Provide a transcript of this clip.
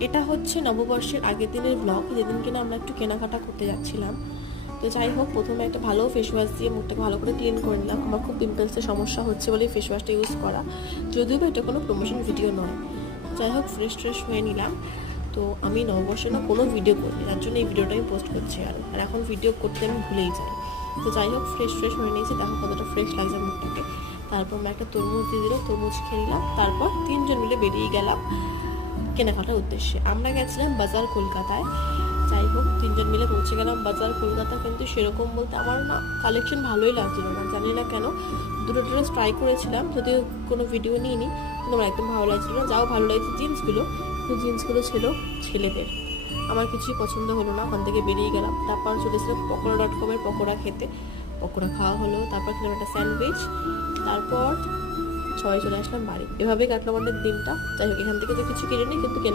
এটা হচ্ছে নববর্ষের আগের দিনের ব্লগ, যেদিন কিনা আমরা একটু কেনাকাটা করতে যাচ্ছিলাম। তো যাই হোক, প্রথমে একটা ভালো ফেস ওয়াশ দিয়ে মুখটাকে ভালো করে ক্লিন করে নিলাম। আমার খুব পিম্পলসের সমস্যা হচ্ছে বলে ফেস ওয়াশটা ইউজ করা, যদিও বা এটা কোনো প্রমোশন ভিডিও নয়। যাই হোক, ফ্রেশ হয়ে নিলাম। তো আমি নববর্ষে না কোনো ভিডিও করিনি, তার জন্য এই ভিডিওটা আমি পোস্ট করছি। আর এখন ভিডিও করতে আমি ভুলেই যাই। তো যাই হোক, ফ্রেশ হয়ে নিয়েছি, দেখো কতটা ফ্রেশ লাগছে মুখটাকে। তারপর আমরা একটা তরমুজ দিয়ে দিল, তরমুজ খেয়ে নিলাম। তারপর 3 জন মিলে বেরিয়ে গেলাম কেনাকাটার উদ্দেশ্যে। আমরা গেছিলাম বাজার কলকাতায়। যাই হোক, 3 জন মিলে পৌঁছে গেলাম বাজার কলকাতা। কিন্তু সেরকম বলতে আমার না কালেকশন ভালোই লাগছিল না, জানি না কেন। দুটো ড্রেস ট্রাই করেছিলাম, যদিও কোনো ভিডিও নিইনি, কিন্তু আমার একদম ভালো লাগছিল না। যাও ভালো লাগছে জিন্সগুলো, তো জিন্সগুলো ছিল ছেলেদের। আমার কিছুই পছন্দ হলো না, ওখান থেকে বেরিয়ে গেলাম। তারপর চলেছিলাম পকোড়া.com-এর পকোড়া খেতে। পকোড়া খাওয়া হলো, তারপর খেলাম একটা স্যান্ডউইচ। তারপর সবাই চলে আসলাম বাড়ি। এভাবেই কাটলো আমাদের দিনটা। যাই হোক, এখান থেকে তো কিছু কিনে নিই, কিন্তু কেনা